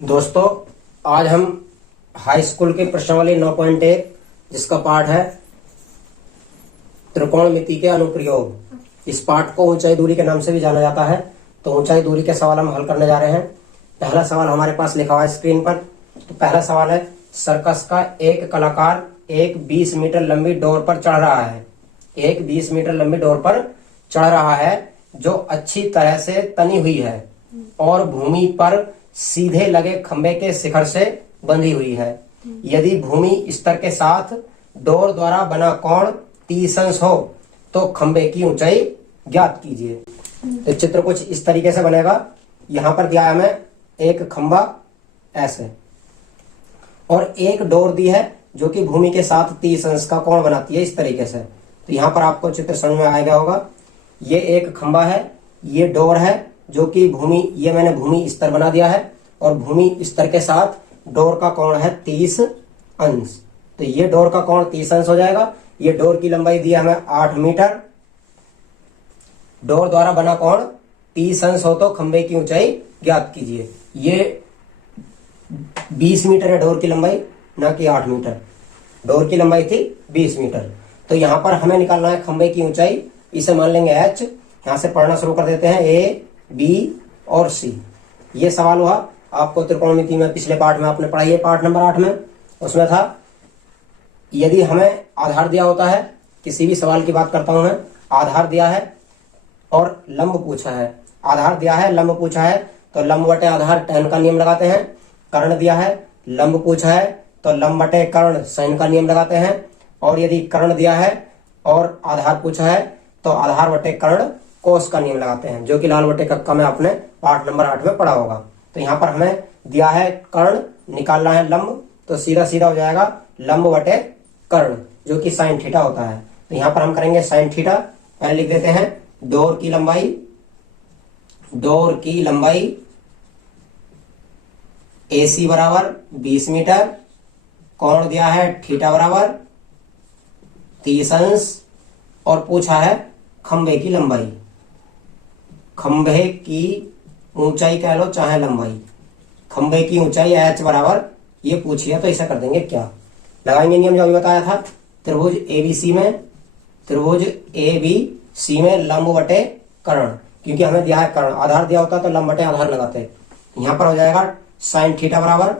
दोस्तों, आज हम हाई स्कूल के प्रश्नावली 9.1 जिसका पाठ है त्रिकोणमिति के अनुप्रयोग, इस पाठ को ऊंचाई दूरी के नाम से भी जाना जाता है। तो ऊंचाई दूरी के सवाल हम हल करने जा रहे हैं। पहला सवाल हमारे पास लिखा हुआ है स्क्रीन पर। तो पहला सवाल है, सर्कस का एक कलाकार एक 20 मीटर लंबी डोर पर चढ़ रहा है। एक 20 मीटर लंबी डोर पर चढ़ रहा है जो अच्छी तरह से तनी हुई है और भूमि पर सीधे लगे खंबे के शिखर से बंधी हुई है। यदि भूमि स्तर के साथ डोर द्वारा बना कोण 30 अंश हो तो खंबे की ऊंचाई ज्ञात कीजिए। तो चित्र कुछ इस तरीके से बनेगा। यहां पर दिया है हमें एक खंबा ऐसे और एक डोर दी है जो कि भूमि के साथ 30 अंश का कोण बनाती है इस तरीके से। तो यहां पर आपको चित्र समझ में आएगा होगा। ये एक खंबा है, ये डोर है जो कि ये मैंने भूमि स्तर बना दिया है और भूमि स्तर के साथ डोर का कोण है 30 अंश। तो ये डोर का कोण 30 अंश हो जाएगा। ये डोर की लंबाई दी हमें 8 मीटर। डोर द्वारा बना कोण 30 अंश हो तो खंबे की ऊंचाई ज्ञात कीजिए। ये 20 मीटर है डोर की लंबाई, ना कि 8 मीटर। डोर की लंबाई थी 20 मीटर। तो यहां पर हमें निकालना है खंबे की ऊंचाई। इसे मान लेंगे h। यहां से पढ़ना शुरू कर देते हैं a, b और c। ये सवाल हुआ आपको त्रिकोणमिति में, पिछले पाठ में आपने पढ़ाई है, पाठ नंबर 8 में। उसमें था यदि हमें आधार दिया होता है, किसी भी सवाल की बात करता हूं मैं, आधार दिया है और लंब पूछा है। आधार दिया है, लंब पूछा है, तो लंब बटे आधार tan का नियम लगाते हैं। कर्ण दिया है, लंब पूछा है, तो लंब बटे कर्ण sin का नियम लगाते हैं। और यदि कर्ण दिया है और आधार पूछा है तो आधार बटे कर्ण कोस का नियम लगाते हैं, जो कि लाल बटे कक्का में आपने पाठ नंबर 8 में पढ़ा होगा। तो यहाँ पर हमें दिया है कर्ण, निकालना है लंब, तो सीधा सीधा हो जाएगा लंब बटे कर्ण, जो कि साइन थीटा होता है। तो यहाँ पर हम करेंगे साइन थीटा। पहले लिख देते हैं डोर की लंबाई AC बराबर 20 मीटर, कोण दिया है थीटा बराबर 30 अंश और पूछा है खंबे की लंबाई। खंबे की ऊंचाई कह लो चाहे लंबाई, खंबे की ऊंचाई h बराबर ये पूछी है। तो इसे कर देंगे क्या, लगाएंगे नियम जो अभी बताया था। त्रिभुज ABC में लंब बटे कर्ण, क्योंकि हमें दिया है कर्ण, आधार दिया होता तो लंब बटे आधार लगाते। यहां पर हो जाएगा साइन थीटा बराबर,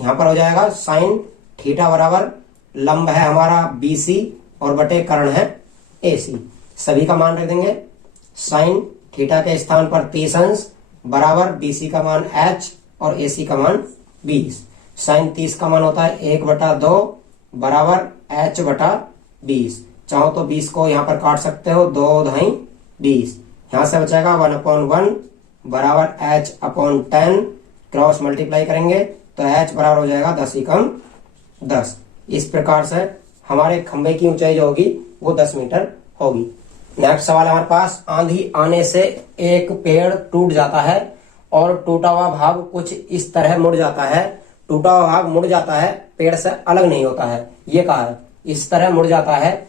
यहां पर हो जाएगा साइन थीटा बराबर लंब है हमारा BC और बटे कर्ण है AC। सभी का मान रख देंगे। साइन थीटा के स्थान पर 30 अंश बराबर BC का मान h और AC का मान 20। साइन 30 का मान होता है 1/2 बराबर h बटा 20। चाहो तो 20 को यहां पर काट सकते हो, 2 2 20। यहां से बचेगा 1/1 बराबर h/10। क्रॉस मल्टीप्लाई करेंगे तो h बराबर हो जाएगा 10 एकम 10। इस प्रकार से हमारे खंबे की ऊंचाई जो होगी वो 10 मीटर होगी। नेक्स्ट सवाल हमारे पास, आंधी आने से एक पेड़ टूट जाता है और टूटा हुआ भाग कुछ इस तरह मुड़ जाता है। टूटा हुआ भाग मुड़ जाता है, पेड़ से अलग नहीं होता है। ये कहा है इस तरह मुड़ जाता है,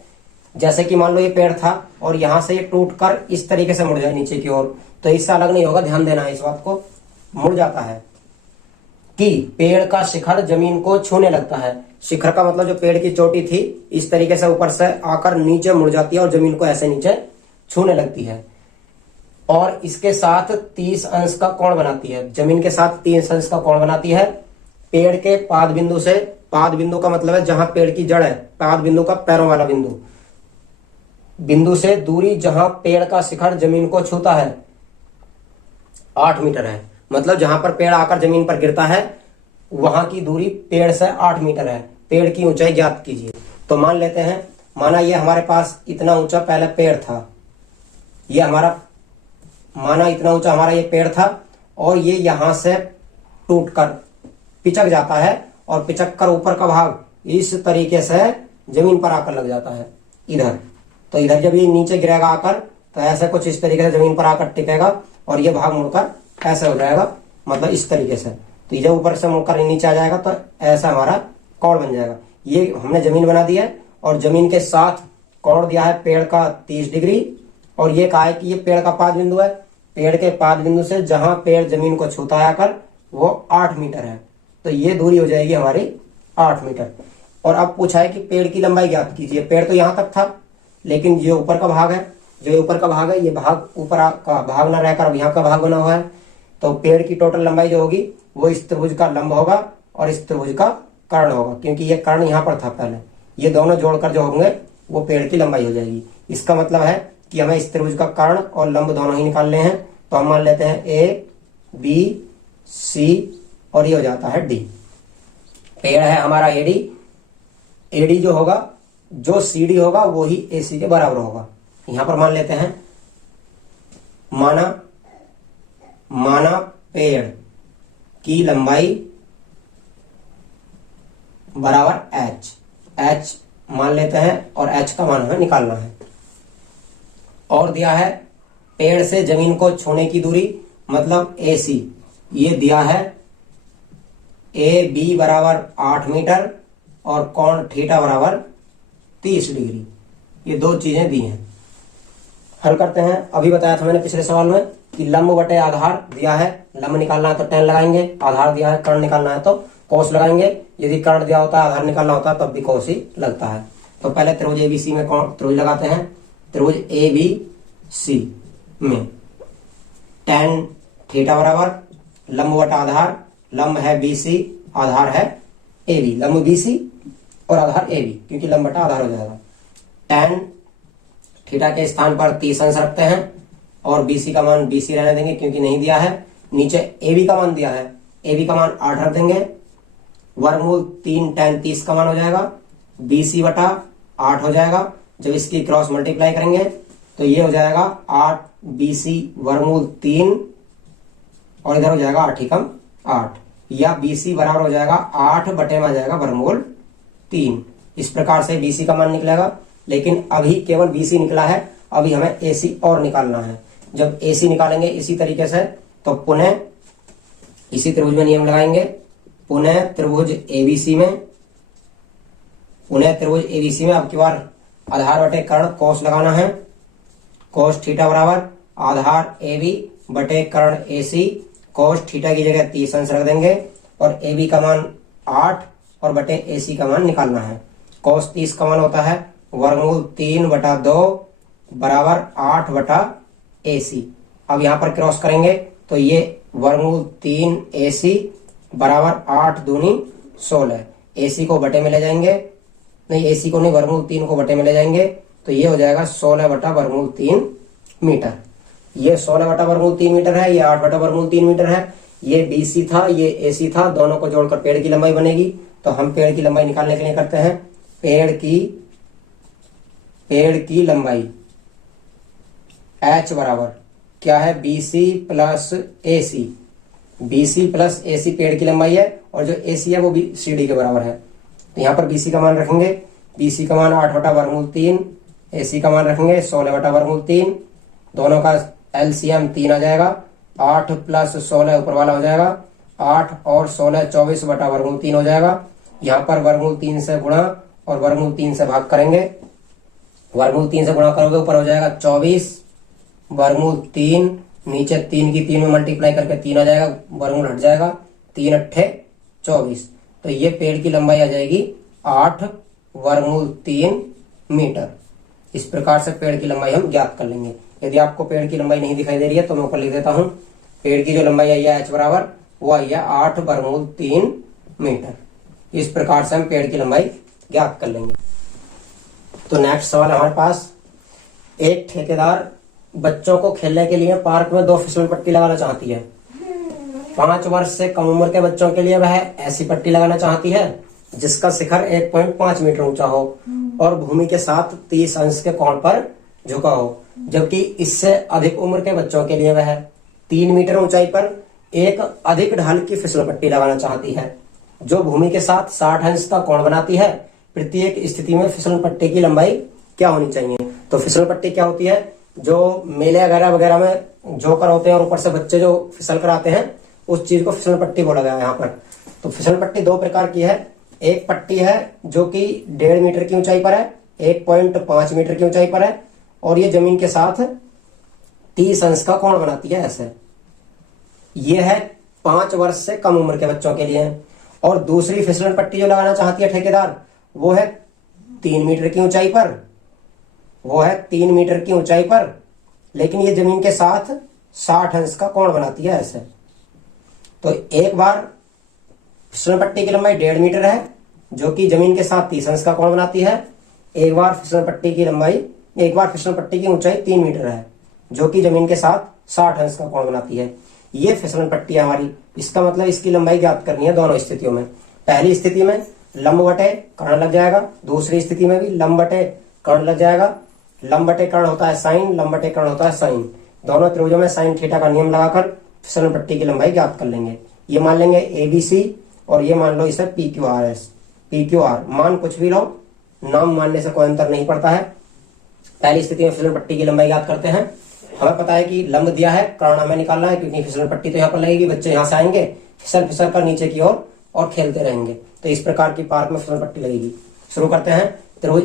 जैसे कि मान लो ये पेड़ था और यहां से ये टूट कर इस तरीके से मुड़ जाए नीचे की ओर, तो इससे अलग नहीं होगा, ध्यान देना है इस बात को। मुड़ जाता है कि पेड़ का शिखर जमीन को छूने लगता है। शिखर का मतलब जो पेड़ की चोटी थी इस तरीके से ऊपर से आकर नीचे मुड़ जाती है और जमीन को ऐसे नीचे छूने लगती है और इसके साथ 30 अंश का कोण बनाती है। जमीन के साथ 30 अंश का कोण बनाती है। पेड़ के पाद बिंदु से, पाद बिंदु का मतलब है जहां पेड़ की जड़ है, पाद बिंदु का पैरों वाला बिंदु से दूरी जहां पेड़ का शिखर जमीन को छूता है 8 मीटर है। मतलब जहां पर पेड़ आकर जमीन पर गिरता है वहां की दूरी पेड़ से 8 मीटर है। पेड़ की ऊंचाई ज्ञात कीजिए। तो मान लेते हैं, माना ये हमारे पास इतना ऊंचा पहले पेड़ था, ये हमारा, माना इतना ऊंचा हमारा ये पेड़ था और ये यहां से टूटकर पिचक जाता है और पिचक कर ऊपर का भाग इस तरीके से जमीन पर आकर लग जाता है इधर। तो इधर जब ये नीचे गिरेगा आकर तो ऐसे कुछ इस तरीके से जमीन पर आकर टिकेगा और ये भाग मुड़कर ऐसे हो जाएगा, मतलब इस तरीके से। तो जब ऊपर से मुड़कर नीचे आ जाएगा तो ऐसा हमारा कोण बन जाएगा। ये हमने जमीन बना दी है और जमीन के साथ कोण दिया है पेड़ का 30 डिग्री और ये कहा है कि ये पेड़ का पाद बिंदु है। पेड़ के पाद बिंदु से जहां पेड़ जमीन को छूता है आकर वो 8 मीटर है। तो ये दूरी हो जाएगी हमारी 8 मीटर। और अब पूछा है कि पेड़ की लंबाई ज्ञात कीजिए। पेड़ तो यहां तक था, लेकिन जो ऊपर का भाग है, जो ऊपर का भाग है, ये भाग ऊपर का भाग ना रहकर अब यहाँ का भाग बना हुआ है। तो पेड़ की टोटल लंबाई जो होगी वो इस त्रिभुज का लंब होगा और इस त्रिभुज का कर्ण होगा, क्योंकि ये कर्ण यहाँ पर था पहले। ये दोनों जोड़कर जो होंगे वो पेड़ की लंबाई हो जाएगी। इसका मतलब है कि हमें इस त्रिभुज का कर्ण और लंब दोनों ही निकालने हैं। तो हम मान लेते हैं ए, बी, सी और ये हो जाता है डी। पेड़ है हमारा एडी। एडी जो होगा, जो सीडी होगा वो ही एसी के बराबर होगा। यहां पर मान लेते हैं माना पेड़ की लंबाई बराबर एच मान लेते हैं और एच का मान हमें निकालना है। और दिया है पेड़ से जमीन को छूने की दूरी मतलब एसी, ये दिया है ए बी बराबर 8 मीटर और कोण थीटा बराबर 30 डिग्री। ये दो चीजें दी हैं। हल करते हैं। अभी बताया था मैंने पिछले सवाल में कि लंब बटे आधार दिया है, लंब निकालना है तो tan लगाएंगे, आधार दिया है कर्ण निकालना है तो कोस लगाएंगे। यदि कर्ण दिया होता है आधार निकालना होता है तब भी कोस ही लगता है। तो पहले त्रिभुज एबीसी में त्रिभुज लगाते हैं। त्रिभुज एबीसी में tan थीटा बराबर लंब बटा आधार, लंब है बीसी, आधार है एबी, लंब बीसी और आधार एबी, क्योंकि लंब बटा आधार हो जाएगा। tan थीटा के स्थान पर 30 अंश रखते हैं और बीसी का मान बीसी रहने देंगे क्योंकि नहीं दिया है। नीचे एबी का मान दिया है, एबी का मान 8 रख देंगे। वर्गमूल 3 tan 30 का मान हो जाएगा, बीसी बटा 8 हो जाएगा। जब इसकी क्रॉस मल्टीप्लाई करेंगे तो ये हो जाएगा 8 बीसी वर्गमूल 3 और इधर हो जाएगा 8 ही कम 8, या बीसी बराबर हो जाएगा 8 बटे में आ जाएगा वर्गमूल 3। इस प्रकार से बीसी का मान निकलेगा। लेकिन अभी केवल बीसी निकला है, अभी हमें एसी और निकालना है। जब एसी निकालेंगे इसी तरीके से तो पुनः इसी त्रिभुज में नियम लगाएंगे। पुनः त्रिभुज एबीसी में अब की बार आधार बटे कर्ण कोस लगाना है। कोस थीटा बराबर आधार एबी बटे कर्ण एसी, कोस थीटा की जगह 30 अंश रख देंगे और एबी का मान 8 और बटे एसी का मान निकालना है। कोस 30 का मान होता है वर्गमूल 3 बटा 2 बराबर 8 बटा एसी। अब यहां पर क्रॉस करेंगे तो ये वर्गमूल 3 एसी बराबर 8 दूनी 16। एसी को बटे में ले जाएंगे, नहीं एसी को नहीं, वर्गमूल 3 को बटे में ले जाएंगे तो ये हो जाएगा 16 बटा वर्गमूल 3 मीटर। ये 16 बटा वर्गमूल 3 मीटर है, ये 8 बटा वर्गमूल 3 मीटर है। ये बीसी था, ये एसी था, दोनों को जोड़कर पेड़ की लंबाई बनेगी। तो हम पेड़ की लंबाई निकालने के लिए करते हैं पेड़ की लंबाई एच बराबर क्या है, BC plus AC. BC plus AC पेड़ की लंबाई है और जो एसी है वो भी सीडी के बराबर है। तो यहाँ पर बीसी का मान रखेंगे, बीसी का मान 8 बटा वर्गमूल 3, एसी का मान रखेंगे 16 बटा वर्गमूल 3। दोनों का एलसीएम 3 आ जाएगा। 8 प्लस 16 ऊपर वाला हो जाएगा 8 और 16 24 बटा वर्गमूल 3 हो जाएगा। यहाँ पर वर्गमूल 3 से गुणा और वर्गमूल 3 से भाग करेंगे। वर्गमूल 3 से गुणा करोगे ऊपर हो जाएगा 24 वर्गमूल 3, नीचे 3 की 3 में मल्टीप्लाई करके 3 आ जाएगा, वर्गमूल हट जाएगा, 3 अट्ठे 24। तो ये पेड़ की लंबाई आ जाएगी 8 वर्गमूल 3 मीटर। इस प्रकार से पेड़ की लंबाई हम ज्ञात कर लेंगे। यदि आपको पेड़ की लंबाई नहीं दिखाई दे रही है तो मैं ऊपर लिख देता हूं। पेड़ की जो लंबाई आई है एच बराबर वो आई है 8 वर्गमूल 3 मीटर। इस प्रकार से हम पेड़ की लंबाई ज्ञात कर लेंगे। तो नेक्स्ट सवाल हमारे पास, एक ठेकेदार बच्चों को खेलने के लिए पार्क में 2 फिसल पट्टी लगाना चाहती है। 5 वर्ष से कम उम्र के बच्चों के लिए वह ऐसी पट्टी लगाना चाहती है जिसका शिखर 1.5 मीटर ऊंचा हो और भूमि के साथ 30 अंश के कोण पर झुका हो, जबकि इससे अधिक उम्र के बच्चों के लिए वह 3 मीटर ऊंचाई पर एक अधिक ढाल की फिसल पट्टी लगाना चाहती है जो भूमि के साथ 60 अंश का कोण बनाती है। प्रत्येक स्थिति में फिसल पट्टी की लंबाई क्या होनी चाहिए? तो फिसल पट्टी क्या होती है? जो मेले वगैरह में जोकर होते हैं और ऊपर से बच्चे जो फिसल कर आते हैं, उस चीज को फिसल पट्टी बोला गया है यहाँ पर। तो फिसल पट्टी 2 प्रकार की है। एक पट्टी है जो कि 1.5 मीटर की ऊंचाई पर है, 1.5 मीटर की ऊंचाई पर है और ये जमीन के साथ 30 अंश का कोण बनाती है ऐसे। ये है 5 वर्ष से कम उम्र के बच्चों के लिए। और दूसरी फिसलन पट्टी जो लगाना चाहती है ठेकेदार, वो है 3 मीटर की ऊंचाई पर, वो है 3 मीटर की ऊंचाई पर, लेकिन ये जमीन के साथ 60 अंश का कोण बनाती है ऐसे। तो एक बार फिसलन पट्टी की लंबाई 1.5 मीटर है जो कि जमीन के साथ 30 अंश का कोण बनाती है। एक बार फिसलन पट्टी की ऊंचाई 3 मीटर है जो कि जमीन के साथ 60 अंश का कोण बनाती है। ये फिसलन पट्टी है हमारी। इसका मतलब इसकी लंबाई ज्ञात करनी है दोनों स्थितियों में। पहली स्थिति में लंब बटे कर्ण लग जाएगा, दूसरी स्थिति में भी लंब बटे कर्ण लग जाएगा। लंब बटे कर्ण होता है साइन, लंब बटे कर्ण होता है साइन। दोनों त्रिभुजों में साइन थीटा का नियम लगाकर फिसलन पट्टी की लंबाई ज्ञात कर लेंगे। ये मान लेंगे ABC और ये मान लो इसे PQR। मान कुछ भी लो, नाम मानने से कोई अंतर नहीं पड़ता है। पहली स्थिति में फिसलन पट्टी की लंबाई ज्ञात करते हैं। हमें पता है कि लंब दिया है, कर्ण हमें निकालना है क्योंकि फिसलन पट्टी तो यहाँ पर लगेगी। बच्चे यहाँ से आएंगे, फिसल कर नीचे की ओर और खेलते रहेंगे। तो इस प्रकार की पार्क में फिसलन पट्टी लगेगी। शुरू करते हैं। त्रिभुज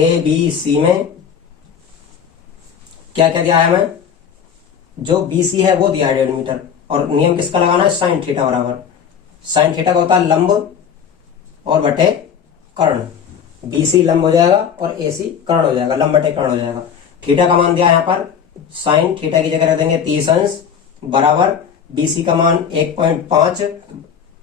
ABC में क्या क्या दिया है हमें? जो BC है वो दिया है 1.5 मीटर। और नियम किसका लगाना है? साइन थीटा बराबर, साइन थीटा का होता है लंब और बटे कर्ण। BC लंब हो जाएगा और AC कर्ण हो जाएगा, लंब बटे कर्ण हो जाएगा। थीटा का मान दिया है यहाँ पर, साइन थीटा की जगह रख देंगे 30 अंश बराबर BC का मान 1.5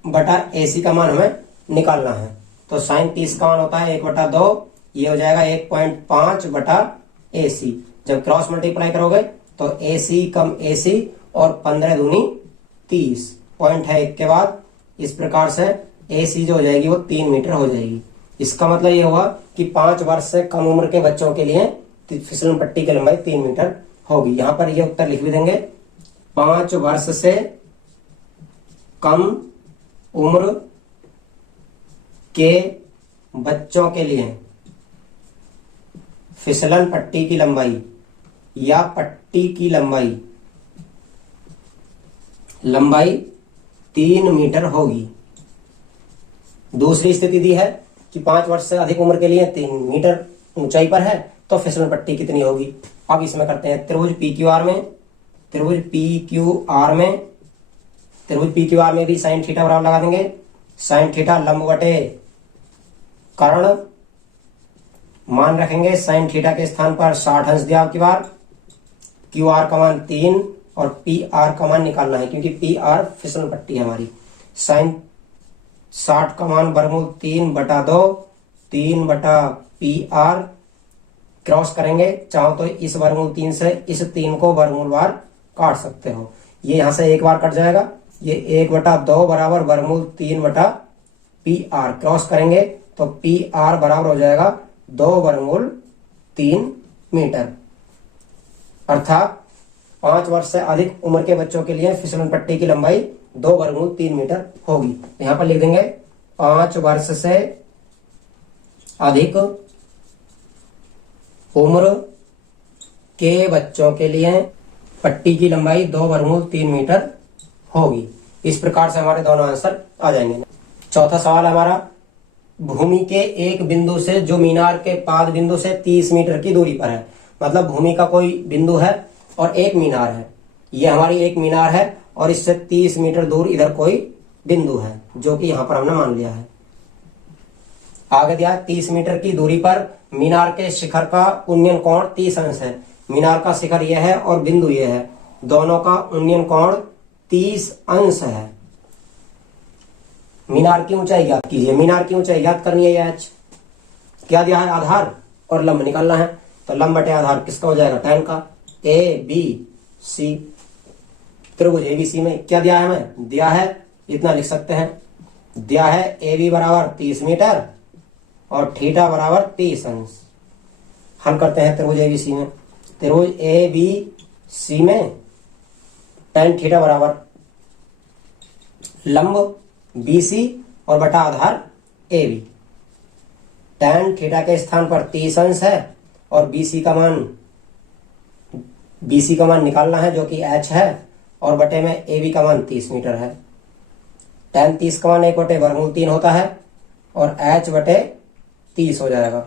बटा AC का मान हमें निकालना है। तो साइन 30 का मान होता है 1/2, ये हो जाएगा 1.5 बटा AC। जब क्रॉस मल्टीप्लाई करोगे तो AC कम AC और 15 दूनी 30, पॉइंट है 1 के बाद। इस प्रकार से AC जो हो जाएगी वो 3 मीटर हो जाएगी। इसका मतलब ये हुआ कि 5 वर्ष से कम उम्र के बच्चों के लिए फिसलन पट्टी की लंबाई 3 मीटर होगी। यहां पर ये उत्तर लिख भी देंगे, 5 वर्ष से कम उम्र के बच्चों के लिए फिसलन पट्टी की लंबाई या पट्टी की लंबाई 3 मीटर होगी। दूसरी स्थिति दी है कि 5 वर्ष से अधिक उम्र के लिए 3 मीटर ऊंचाई पर है, तो फिसलन पट्टी कितनी होगी? अब इसमें करते हैं त्रिभुज PQR में भी साइन थीटा बराबर लगा देंगे। साइन थीटा लंब बटे कर्ण, मान रखेंगे साइन थीटा के स्थान पर 60 अंश दिया की बार। QR का मान 3 और PR का मान निकालना है क्योंकि PR फिसलन पट्टी है हमारी। साइन 60 का मान वर्गमूल 3/2, 3/PR। क्रॉस करेंगे, चाहो तो इस वर्गमूल 3 से इस 3 को वर्गमूल वार काट सकते हो। ये यहां से एक बार कट जाएगा, ये 1/2 बराबर वर्गमूल 3/PR। क्रॉस करेंगे तो PR बराबर हो जाएगा 2 वर्गमूल 3 मीटर। अर्थात 5 वर्ष से अधिक उम्र के बच्चों के लिए फिसलन पट्टी की लंबाई 2 वर्गमूल 3 मीटर होगी। यहां पर लिख देंगे 5 वर्ष से अधिक उम्र के बच्चों के लिए पट्टी की लंबाई 2 वर्गमूल 3 मीटर होगी। इस प्रकार से हमारे दोनों आंसर आ जाएंगे। चौथा सवाल हमारा, भूमि के एक बिंदु से जो मीनार के पाद बिंदु से 30 मीटर की दूरी पर है। मतलब भूमि का कोई बिंदु है और एक मीनार है। ये हमारी एक मीनार है और इससे 30 मीटर दूर इधर कोई बिंदु है जो कि यहां पर हमने मान लिया है। आगे दिया 30 मीटर की दूरी पर मीनार के शिखर का उन्नयन कोण 30 अंश है। मीनार का शिखर यह है और बिंदु यह है, दोनों का उन्नयन कोण 30 अंश है। मीनार की ऊंचाई ज्ञात कीजिए। मीनार की ऊंचाई ज्ञात करनी है। h क्या दिया है? आधार और लंब निकालना है। तो लंब बटे आधार किसका हो जाएगा? tan का। ABC, त्रिभुज ABC में क्या दिया है? हमें दिया है, इतना लिख सकते हैं, दिया है AB बराबर 30 मीटर और थीटा बराबर 30 अंश। हल करते हैं त्रिभुज ABC में। त्रिभुज ABC में tan थीटा बराबर लंब BC और बटा आधार AB। tan थीटा के स्थान पर 30 अंश है और BC का मान निकालना है जो कि h है और बटे में AB का मान 30 मीटर है। tan 30 का मान 1/3 होता है और h बटे 30 हो जाएगा।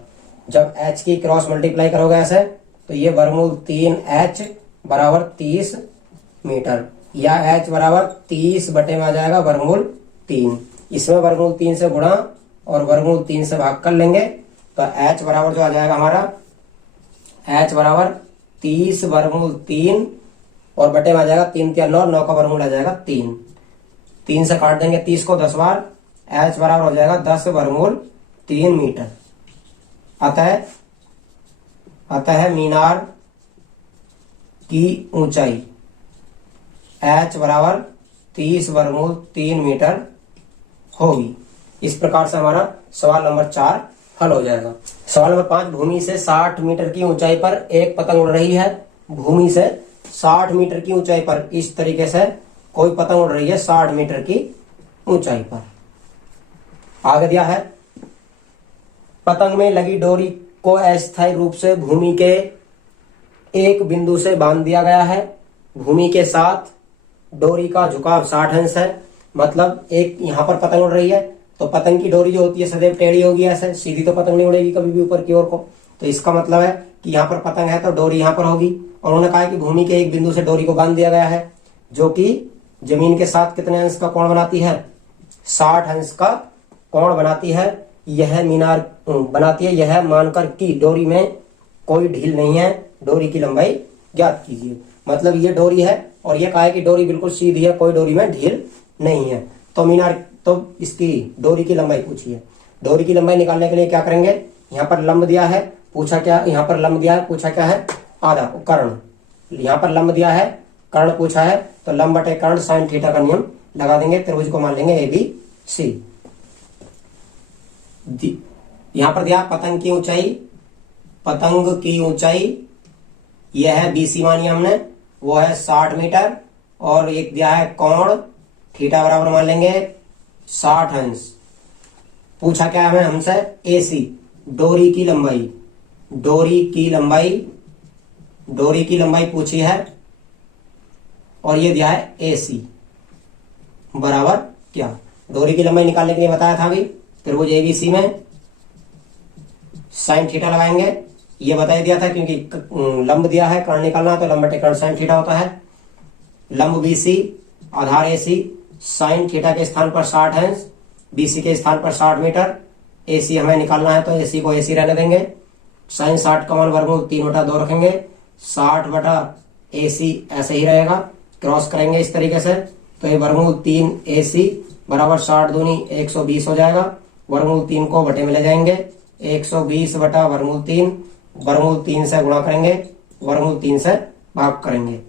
जब h की क्रॉस मल्टीप्लाई करोगे ऐसे तो ये वर्गमूल 3h बराबर 30 मीटर, या h बराबर 30 बटे में आ जाएगा वर्गमूल 3। इसमें वर्गमूल 3 से गुणा और वर्गमूल 3 से भाग कर लेंगे तो h बराबर जो आ जाएगा हमारा, h बराबर 30 वर्गमूल 3 और बटे में आ जाएगा 3 3 9, 9 का वर्गमूल आ जाएगा 3। 3 से काट देंगे 30 को 10 बार, h बराबर हो जाएगा 10 वर्गमूल 3 मीटर। अतः मीनार की ऊंचाई h बराबर 30 वर्गमूल 3 मीटर होगी। इस प्रकार से हमारा सवाल नंबर 4 हल हो जाएगा। सवाल नंबर 5, भूमि से 60 मीटर की ऊंचाई पर एक पतंग उड़ रही है। भूमि से 60 मीटर की ऊंचाई पर इस तरीके से कोई पतंग उड़ रही है 60 मीटर की ऊंचाई पर। आगे दिया है, पतंग में लगी डोरी को अस्थायी रूप से भूमि के एक बिंदु से बांध दिया गया है। भूमि के साथ डोरी का झुकाव 60 अंश है। मतलब एक यहाँ पर पतंग उड़ रही है तो पतंग की डोरी जो होती है सदैव टेढ़ी होगी, ऐसे सीधी तो पतंग नहीं उड़ेगी कभी भी ऊपर की ओर को। तो इसका मतलब है कि यहाँ पर पतंग है तो डोरी यहाँ पर होगी। और उन्होंने कहा कि भूमि के एक बिंदु से डोरी को बांध दिया गया है जो कि जमीन के साथ कितने अंश का कोण बनाती है, 60 अंश का कोण बनाती है। यह मीनार बनाती है, यह मानकर कि डोरी में कोई ढील नहीं है, डोरी की लंबाई ज्ञात कीजिए। मतलब ये डोरी है और ये कहा है कि डोरी बिल्कुल सीधी है, कोई डोरी में ढील नहीं है। तो मीनार, तो इसकी डोरी की लंबाई पूछिए। डोरी की लंबाई निकालने के लिए क्या करेंगे, यहाँ पर लंब दिया है, पूछा क्या, यहाँ पर लंब दिया है, पूछा क्या है, आधा कर्ण। यहाँ पर लंब दिया है, कर्ण पूछा है, तो लंब बटे कर्ण साइन थीटा का नियम लगा देंगे। त्रिभुज को मान लेंगे ABC। यहाँ पर दिया पतंग की ऊंचाई, पतंग की ऊंचाई यह है BC मानी हमने, वो है 60 मीटर। और एक दिया है कोण थीटा बराबर मान लेंगे 60 अंश। पूछा क्या है हमसे, AC डोरी की लंबाई, डोरी की लंबाई, डोरी की लंबाई पूछी है। और ये दिया है AC बराबर क्या, डोरी की लंबाई निकालने के लिए बताया था अभी। त्रिभुज ABC में साइन थीटा लगाएंगे, ये बता दिया था क्योंकि लंब दिया है, कर्ण निकालना तो लंब बटे कर्ण साइन थीटा होता है। लंब BC आधार AC, साइन थीटा के स्थान पर 60 अंश, BC के स्थान पर 60 मीटर। AC हमें निकालना है तो AC को AC रहने देंगे। साइन 60 का मान वर्गमूल 3/2 रखेंगे, 60 बटा AC ऐसे ही रहेगा। क्रॉस करेंगे इस तरीके से तो ये वर्गमूल 3 AC बराबर 60 दूनी 120 हो जाएगा। वर्गमूल 3 को बटे में ले जाएंगे, 120 बटा वर्गमूल 3, वर्गमूल 3 से गुणा करेंगे, वर्गमूल 3 से भाग करेंगे।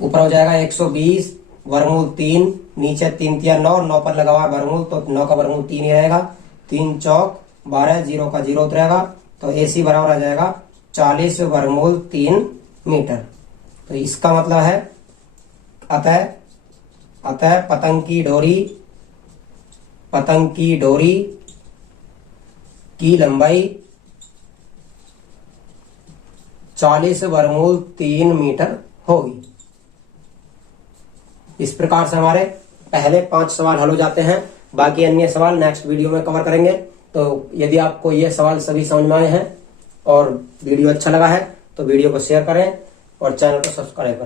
ऊपर हो जाएगा 120 वर्गमूल 3, नीचे 3 3 9, 9 पर लगा हुआ वर्गमूल तो 9 का वर्गमूल 3 ही रहेगा। 3 चौक 12, 0 का 0 उतरेगा तो AC बराबर आ जाएगा 40 वर्गमूल 3 मीटर। तो इसका मतलब है अतः पतंग की डोरी की लंबाई 40 वर्गमूल 3 मीटर होगी। इस प्रकार से हमारे पहले 5 सवाल हल हो जाते हैं। बाकी अन्य सवाल नेक्स्ट वीडियो में कवर करेंगे। तो यदि आपको ये सवाल सभी समझ में आए हैं और वीडियो अच्छा लगा है तो वीडियो को शेयर करें और चैनल को सब्सक्राइब करें।